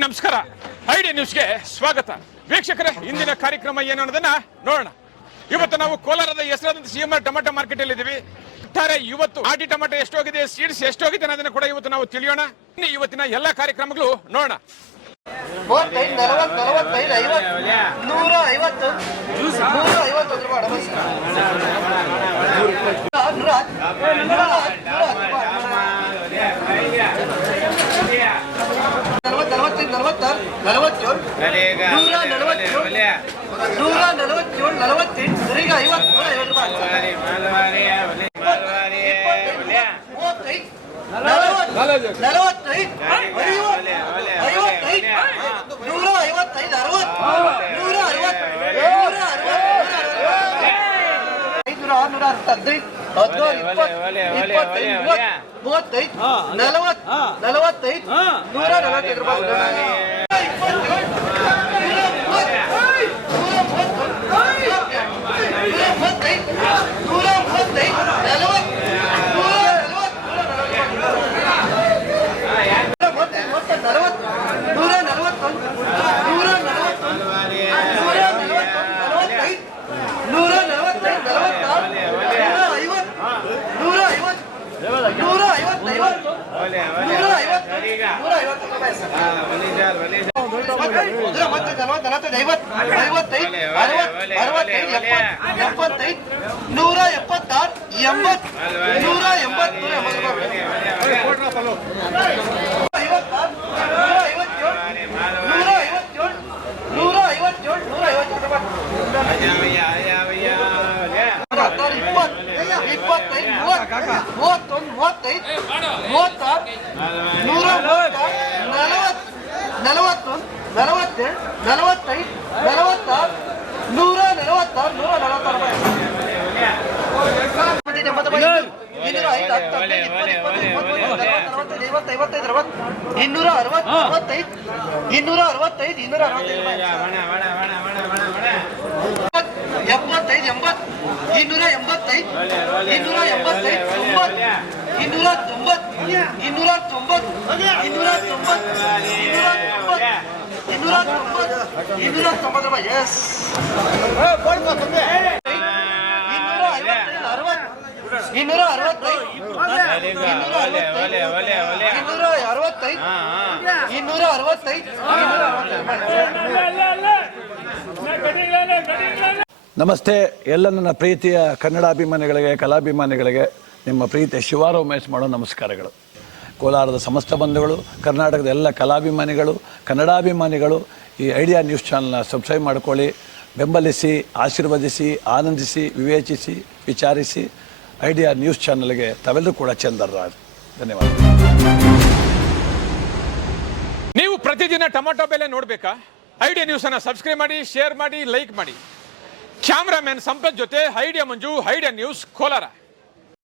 ನಮಸ್ಕಾರ ಐಡಿ ನ್ಯೂಸ್ಗೆ ಸ್ವಾಗತ ವೀಕ್ಷಕರೇ ಇಂದಿನ ಕಾರ್ಯಕ್ರಮ ಏನು ಅನ್ನೋದನ್ನ ನೋಡೋಣ ಇವತ್ತು ನಾವು ಕೋಲಾರದ ಹೆಸರಾದಂತ ಸಿಎಂಆರ್ ಟೊಮೆಟೊ ಮಾರ್ಕೆಟ್ ಅಲ್ಲಿ ಇದೀವಿ ಒಟ್ಟಾರೆ ಇವತ್ತು ಆಟಿ ಟೊಮೆಟೊ ಎಷ್ಟೋಗಿದೆ ಸೀಡ್ಸ್ ಎಷ್ಟೋಗಿದೆ ಅನ್ನೋದನ್ನ ಕೂಡ ಇವತ್ತು ನಾವು ತಿಳಿಯೋಣ ಇವತ್ತಿನ ಎಲ್ಲಾ ಕಾರ್ಯಕ್ರಮಗಳು ನೋಡೋಣ ನೂರ ಐವತ್ತು ಹತ್ತು, ನೂರ ಹತ್ತು, ನೂರ ಹತ್ತು. ನಲವತ್ತು ನಲವತ್ತೈದು ನಲವತ್ತಾರು ನಲವತ್ತೇಳು ನೂರ ನಲವತ್ತೇಳು ನೂರ ನಲವತ್ತೇಳು ನಲವತ್ತೆಂಟು ಸರಿಗ ಐವತ್ತು ನೂರ ಐವತ್ತು ರೂಪಾಯಿ. ಮೂವತ್ತೈದು ನಲವತ್ತು ನಲವತ್ತೈದು ಐವತ್ತು ಐವತ್ತೈದು ನೂರ ಐವತ್ತೈದು ಅರವತ್ತು ನೂರ ಅರವತ್ತು ನೂರ ಅರವತ್ತು ಆರುನೂರ ಹದಿನೈದು ಹದಿನಾರು ಇಪ್ಪತ್ತು ಇಪ್ಪತ್ತೈದು ಮೂವತ್ತು ಮೂವತ್ತೈದು ನಲವತ್ತು ನಲವತ್ತೈದು ನೂರ ನಲವತ್ತೈದು ರೂಪಾಯಿ ನೂರ ಮೂವತ್ತೈದು ನಲವತ್ತು ನೂರ ನಲವತ್ತು ನಲವತ್ತು ನೂರ ನಲವತ್ತೊಂದು ನೂರ ನಲವತ್ತೊಂದು ನೂರ ನಲವತ್ತೊಂದು ನಲವತ್ತೈದು ನೂರ ನಲವತ್ತೈದು ನಲವತ್ತಾರು ನೂರ ಐವತ್ತು ನೂರ ಐವತ್ತು ನೂರ ಐವತ್ತು ನೂರ ಐವತ್ತು ನೂರ ಐವತ್ತು ರೂಪಾಯಿ ಸರ್ ನೂರ ಮತ್ತೆ ನಲವತ್ತು ನಲವತ್ತೈದು ಐವತ್ತು ಐವತ್ತೈದು ಅರವತ್ತು ಅರವತ್ತೈದು ಎಪ್ಪತ್ತು ಎಪ್ಪತ್ತೈದು ನೂರ ಎಪ್ಪತ್ತಾರು ಎಂಬತ್ತು ನೂರ ಎಂಬತ್ತು ನೂರ ಎಂಬತ್ತು ರೂಪಾಯಿ ಐವತ್ತಾರು ನೂರ ಐವತ್ತೇಳು ನೂರ ಐವತ್ತೇಳು ನೂರ ಐವತ್ತೇಳು ನೂರ ಐವತ್ತೇಳು ರೂಪಾಯಿ ಹತ್ತಾರು ಇಪ್ಪತ್ತು ಇಪ್ಪತ್ತೈದು ಮೂವತ್ತು ಮೂವತ್ತೊಂದು ಮೂವತ್ತೈದು ಮೂವತ್ತಾರು ನೂರ ನಲವತ್ತು ನಲವತ್ತೊಂದು ನಲವತ್ತೆರಡು ನಲವತ್ತೈದು ನಲವತ್ತಾರು ನೂರ ನಲವತ್ತಾರು ನೂರ ನಲವತ್ತಾರು ಇನ್ನೂರ ಅರವತ್ತು ಅರವತ್ತೈದು ಇನ್ನೂರ ಅರವತ್ತೈದು ಇನ್ನೂರ ಅರವತ್ತೈದು ರೂಪಾಯಿ ಎಪ್ಪತ್ತೈದು ಎಂಬತ್ತು ಇನ್ನೂರ ಎಂಬತ್ತೈದು ಇನ್ನೂರ ಎಂಬತ್ತೈದು, ತೊಂಬತ್ತು, ಇನ್ನೂರ ತೊಂಬತ್ತು ಇನ್ನೂರ ತೊಂಬತ್ತು ಇನ್ನೂರ ತೊಂಬತ್ತು ಇನ್ನೂರ ತೊಂಬತ್ತು ಇನ್ನೂರ ತೊಂಬತ್ತು ಇನ್ನೂರ ತೊಂಬತ್ತು ರೂಪಾಯಿ. ಎಸ್ ಇನ್ನೂರ ಐವತ್ತೈದು, ಅರವತ್ತು, ಇನ್ನೂರ ಅರವತ್ತೈದು ಇನ್ನೂರ ಅರವತ್ತೈದು ಇನ್ನೂರ ಅರವತ್ತೈದು ಇನ್ನೂರ ಅರವತ್ತೈದು ಇನ್ನೂರ ಅರವತ್ತೈದು. ನಮಸ್ತೆ. ಎಲ್ಲ ನನ್ನ ಪ್ರೀತಿಯ ಕನ್ನಡಾಭಿಮಾನಿಗಳಿಗೆ, ಕಲಾಭಿಮಾನಿಗಳಿಗೆ, ನಿಮ್ಮ ಪ್ರೀತಿಯ ಶಿವಾರೋ ಉಮೇಶ್ ಮಾಡೋ ನಮಸ್ಕಾರಗಳು. ಕೋಲಾರದ ಸಮಸ್ತ ಬಂಧುಗಳು, ಕರ್ನಾಟಕದ ಎಲ್ಲ ಕಲಾಭಿಮಾನಿಗಳು, ಕನ್ನಡಾಭಿಮಾನಿಗಳು, ಈ ಐಡಿಯಾ ನ್ಯೂಸ್ ಚಾನಲ್ನ ಸಬ್ಸ್ಕ್ರೈಬ್ ಮಾಡ್ಕೊಳ್ಳಿ. ಬೆಂಬಲಿಸಿ, ಆಶೀರ್ವದಿಸಿ, ಆನಂದಿಸಿ, ವಿವೇಚಿಸಿ, ವಿಚಾರಿಸಿ ಐಡಿಯಾ ನ್ಯೂಸ್ ಚಾನಲ್ಗೆ ತಾವೆಲ್ಲರೂ ಕೂಡ ಚಂದರ್ರಾಜ್ ಧನ್ಯವಾದ. ನೀವು ಪ್ರತಿದಿನ ಟೊಮೆಟೊ ಬೆಲೆ ನೋಡಬೇಕಾ? ಐಡಿಯಾ ನ್ಯೂಸ್ ಅನ್ನ ಸಬ್ಸ್ಕ್ರೈಬ್ ಮಾಡಿ, ಶೇರ್ ಮಾಡಿ, ಲೈಕ್ ಮಾಡಿ. ಕ್ಯಾಮ್ರಾಮನ್ ಸಂಪತ್ ಜೊತೆ ಹೈಡಿಯಾ ಮಂಜು ಹೈಡಿಯಾ ನ್ಯೂಸ್ ಕೋಲಾರ.